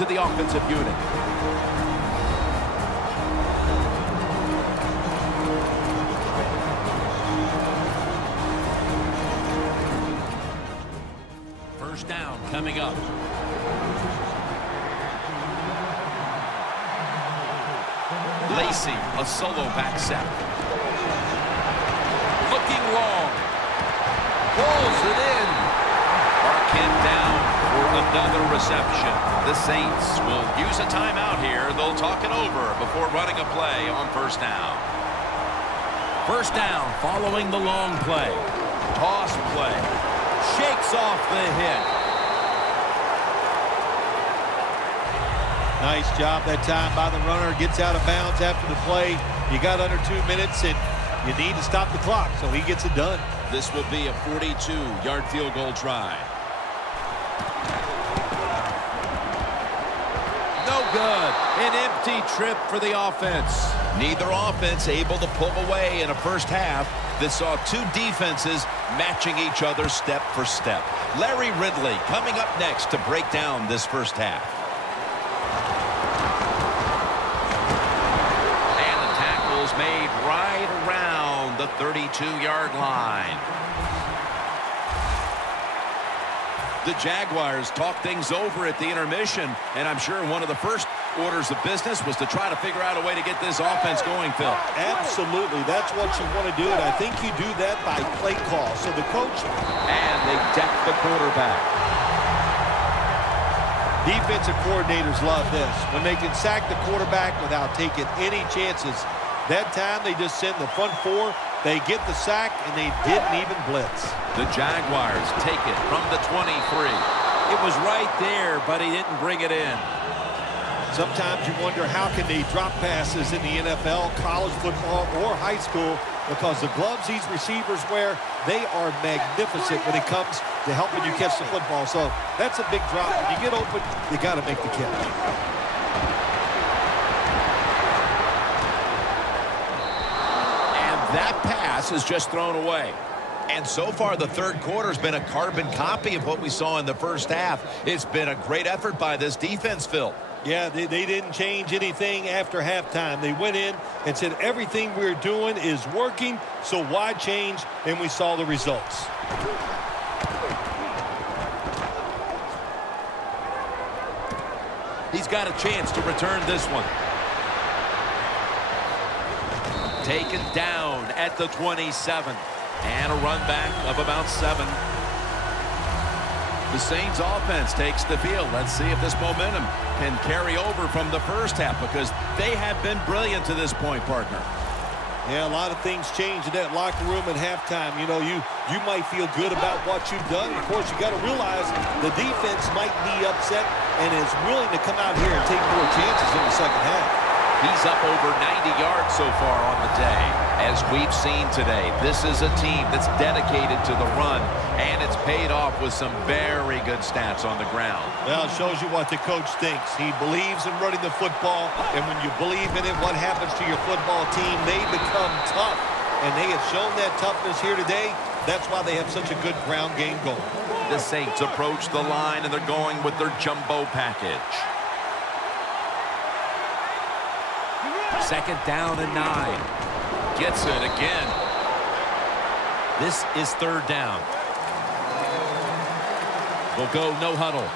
to the offensive unit. First down coming up. Lacy, a solo back set. Looking long. Pulls it in. Marquette down for another reception. The Saints will use a timeout here. They'll talk it over before running a play on first down. First down following the long play. Toss play. Shakes off the hit. Nice job that time by the runner. Gets out of bounds after the play. You got under 2 minutes, and you need to stop the clock, so he gets it done. This will be a 42-yard field goal try. No good. An empty trip for the offense. Neither offense able to pull away in a first half that saw two defenses matching each other step for step. Larry Ridley coming up next to break down this first half. Made right around the 32-yard line. The Jaguars talk things over at the intermission, and I'm sure one of the first orders of business was to try to figure out a way to get this offense going, Phil. Absolutely. That's what you want to do, and I think you do that by play call. So the coach... And they deck the quarterback. Defensive coordinators love this. When they can sack the quarterback without taking any chances. That time they just send the front four. They get the sack, and they didn't even blitz. The Jaguars take it from the 23. It was right there, but he didn't bring it in. Sometimes you wonder how can they drop passes in the NFL, college football, or high school, because the gloves these receivers wear, they are magnificent when it comes to helping you catch the football. So that's a big drop. When you get open, you got to make the catch. That pass is just thrown away. And so far, the third quarter has been a carbon copy of what we saw in the first half. It's been a great effort by this defense, Phil. Yeah, they didn't change anything after halftime. They went in and said everything we're doing is working, so why change? And we saw the results. He's got a chance to return this one. Taken down at the 27. And a run back of about 7. The Saints offense takes the field. Let's see if this momentum can carry over from the first half, because they have been brilliant to this point, partner. Yeah, a lot of things change in that locker room at halftime. You know, you might feel good about what you've done. Of course, you got to realize the defense might be upset and is willing to come out here and take more chances in the second half. He's up over 90 yards so far on the day. As we've seen today, this is a team that's dedicated to the run, and it's paid off with some very good stats on the ground. Well, it shows you what the coach thinks. He believes in running the football, and when you believe in it, what happens to your football team? They become tough, and they have shown that toughness here today. That's why they have such a good ground game going. The Saints approach the line, and they're going with their jumbo package. Second down and 9. Gets it again. This is third down. We'll go no huddle.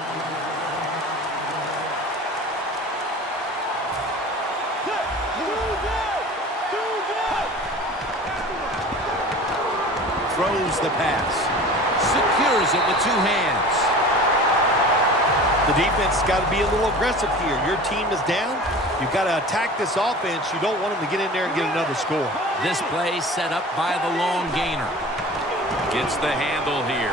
Throws the pass. Secures it with 2 hands. The defense has got to be a little aggressive here. Your team is down. You've got to attack this offense. You don't want them to get in there and get another score. This play set up by the long gainer. Gets the handle here.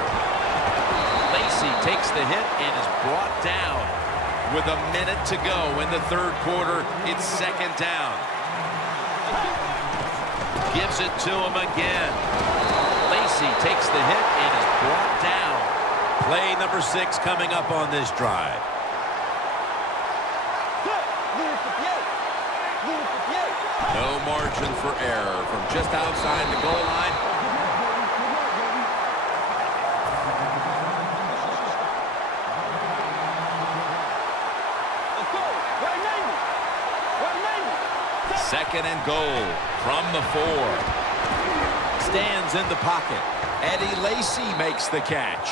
Lacy takes the hit and is brought down. With a minute to go in the third quarter, it's second down. Gives it to him again. Lacy takes the hit and is brought down. Play number 6 coming up on this drive. No margin for error from just outside the goal line. Second and goal from the 4. Stands in the pocket. Eddie Lacy makes the catch.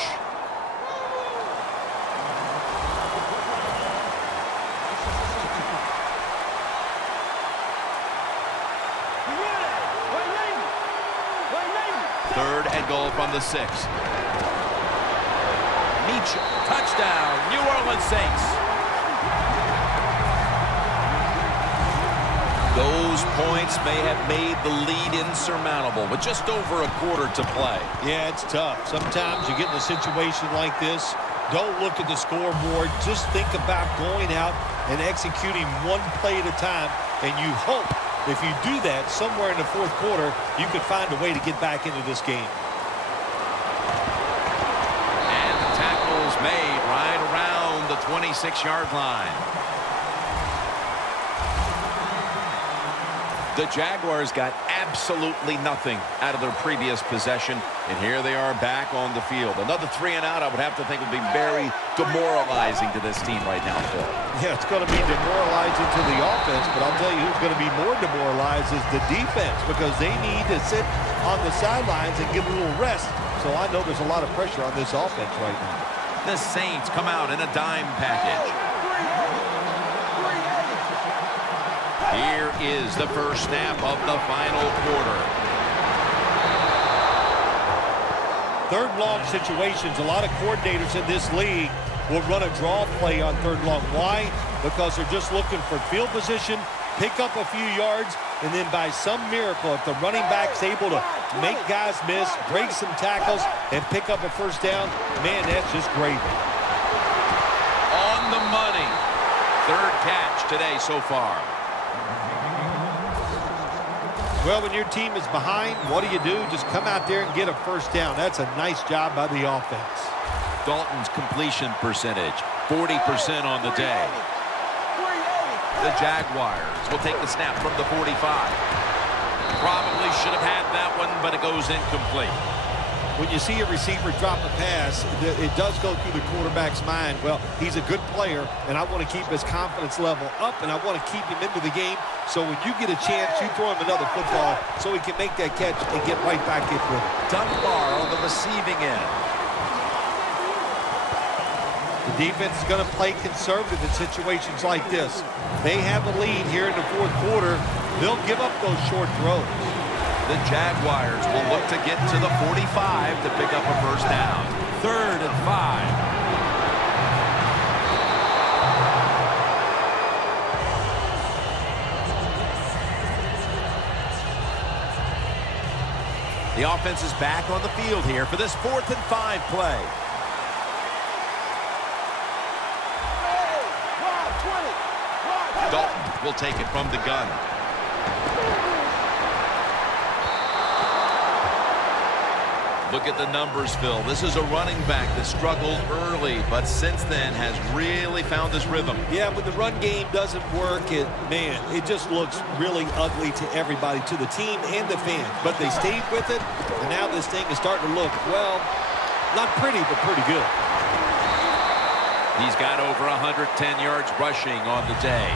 Third and goal from the 6. Mitchell, touchdown, New Orleans Saints. Those points may have made the lead insurmountable with just over a quarter to play. Yeah, it's tough. Sometimes you get in a situation like this, don't look at the scoreboard. Just think about going out and executing one play at a time, and you hope if you do that somewhere in the fourth quarter, you could find a way to get back into this game. And the tackle's made right around the 26-yard line. The Jaguars got absolutely nothing out of their previous possession, and here they are back on the field. Another 3 and out, I would have to think, would be very demoralizing to this team right now, Phil. Yeah, it's going to be demoralizing to the offense, but I'll tell you who's going to be more demoralized is the defense, because they need to sit on the sidelines and get a little rest. So I know there's a lot of pressure on this offense right now. The Saints come out in a dime package. Here is the first snap of the final quarter. Third long situations, a lot of coordinators in this league will run a draw play on third long. Why? Because they're just looking for field position, pick up a few yards, and then by some miracle, if the running back's able to make guys miss, break some tackles, and pick up a first down, man, that's just gravy. On the money. Third catch today so far. Well, when your team is behind, what do? Just come out there and get a first down. That's a nice job by the offense. Dalton's completion percentage, 40% on the day. The Jaguars will take the snap from the 45. Probably should have had that one, but it goes incomplete. When you see a receiver drop a pass, it does go through the quarterback's mind. Well, he's a good player, and I want to keep his confidence level up, and I want to keep him into the game. So when you get a chance, you throw him another football so he can make that catch and get right back in with it. Dunbar on the receiving end. The defense is going to play conservative in situations like this. They have a lead here in the fourth quarter. They'll give up those short throws. The Jaguars will look to get to the 45 to pick up a first down. 3rd and 5. The offense is back on the field here for this 4th and 5 play. Dalton will take it from the gun. Look at the numbers, Phil. This is a running back that struggled early, but since then has really found his rhythm. Yeah, when the run game doesn't work, it just looks really ugly to everybody, to the team and the fans. But they stayed with it, and now this thing is starting to look, well, not pretty, but pretty good. He's got over 110 yards rushing on the day.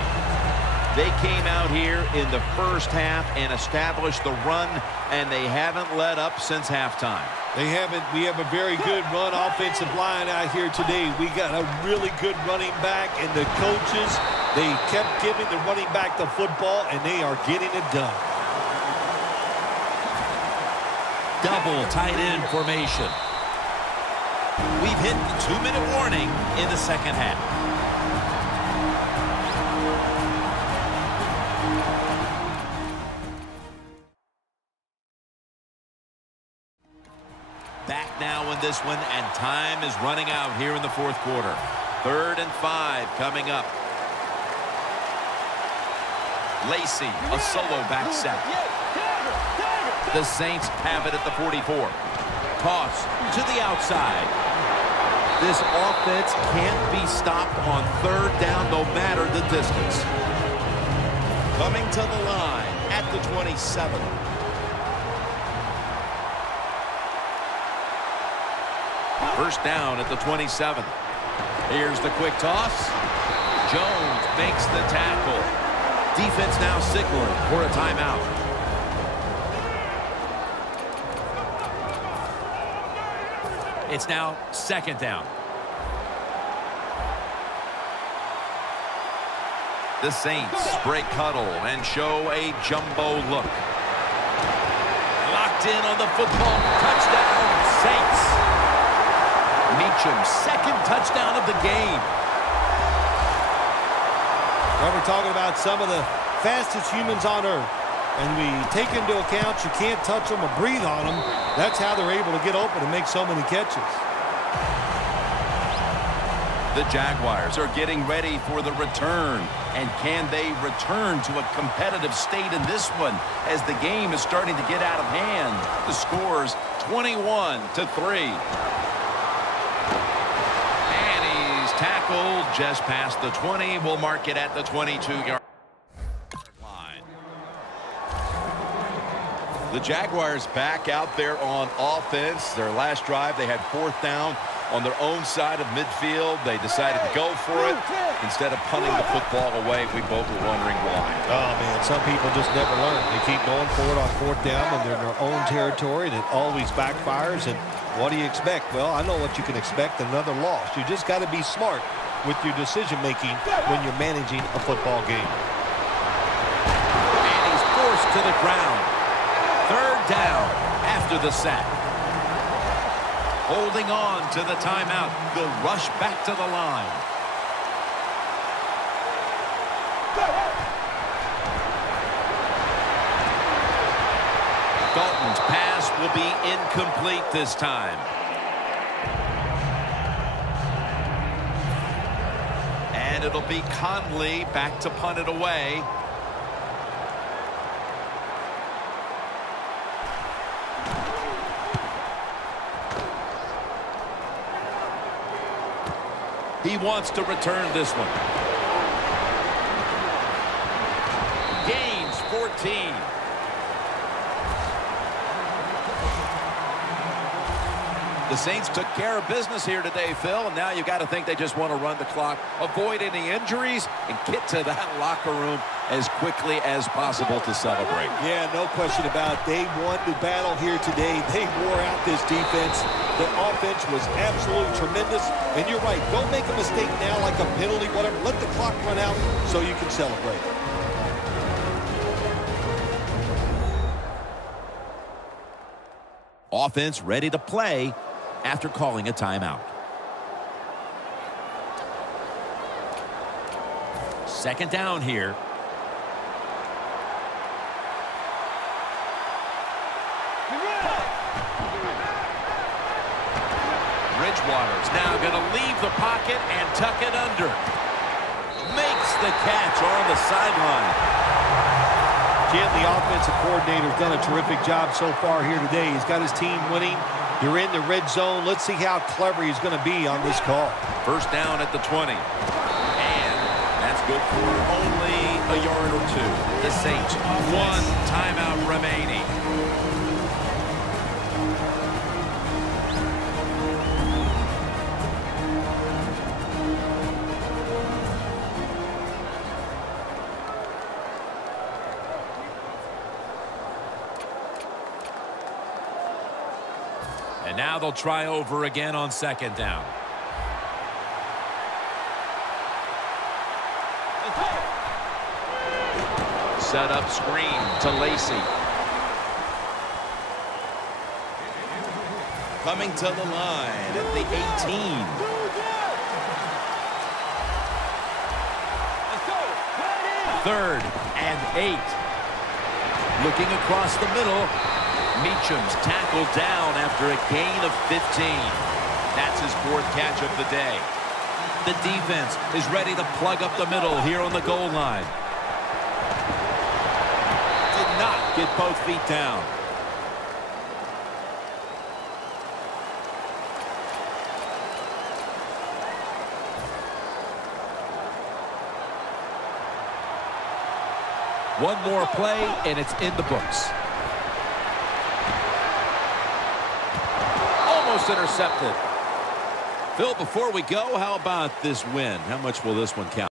They came out here in the first half and established the run, and they haven't let up since halftime. They haven't. We have a very good run offensive line out here today. We got a really good running back, and the coaches, they kept giving the running back the football, and they are getting it done. Double tight end formation. We've hit the 2-minute warning in the second half. Back now in this one, and time is running out here in the fourth quarter. 3rd and 5 coming up. Lacy, a solo back set. The Saints have it at the 44. Toss to the outside. This offense can't be stopped on 3rd down no matter the distance. Coming to the line at the 27. First down at the 27. Here's the quick toss. Jones makes the tackle. Defense now signaling for a timeout. It's now second down. The Saints break huddle and show a jumbo look. Locked in on the football. Touchdown, Saints. Meacham's second touchdown of the game. Well, we're talking about some of the fastest humans on earth. And we take into account you can't touch them or breathe on them. That's how they're able to get open and make so many catches. The Jaguars are getting ready for the return. And can they return to a competitive state in this one as the game is starting to get out of hand? The score's 21-3. And he's tackled just past the 20. We'll mark it at the 22-yard line. The Jaguars back out there on offense. Their last drive, they had fourth down on their own side of midfield. They decided to go for it instead of punting the football away. We both were wondering why. Oh, man, some people just never learn. They keep going for it on fourth down when they're in their own territory, and it always backfires. And what do you expect? Well, I know what you can expect, another loss. You just got to be smart with your decision-making when you're managing a football game. And he's forced to the ground. Third down after the sack. Holding on to the timeout. They'll rush back to the line. Dalton's pass will be incomplete this time. And it'll be Conley back to punt it away. He wants to return this one. Gains 14. The Saints took care of business here today, Phil, and now you got to think they just want to run the clock, avoid any injuries, and get to that locker room as quickly as possible to celebrate. Yeah, no question about it. They won the battle here today. They wore out this defense. The offense was absolutely tremendous. And you're right, don't make a mistake now like a penalty, whatever. Let the clock run out so you can celebrate. Offense ready to play after calling a timeout. Second down here. Bridgewater's now going to leave the pocket and tuck it under. Makes the catch on the sideline. Jim, the offensive coordinator's done a terrific job so far here today. He's got his team winning. You're in the red zone. Let's see how clever he's going to be on this call. First down at the 20. And that's good for only a yard or two. The Saints, one timeout remaining. And now they'll try over again on second down. Set up screen to Lacy. Coming to the line at the 18. Third and 8. Looking across the middle. Meacham's tackled down after a gain of 15. That's his fourth catch of the day. The defense is ready to plug up the middle here on the goal line. Did not get both feet down. One more play, and it's in the books. Almost intercepted. Phil, before we go, how about this win? How much will this one count?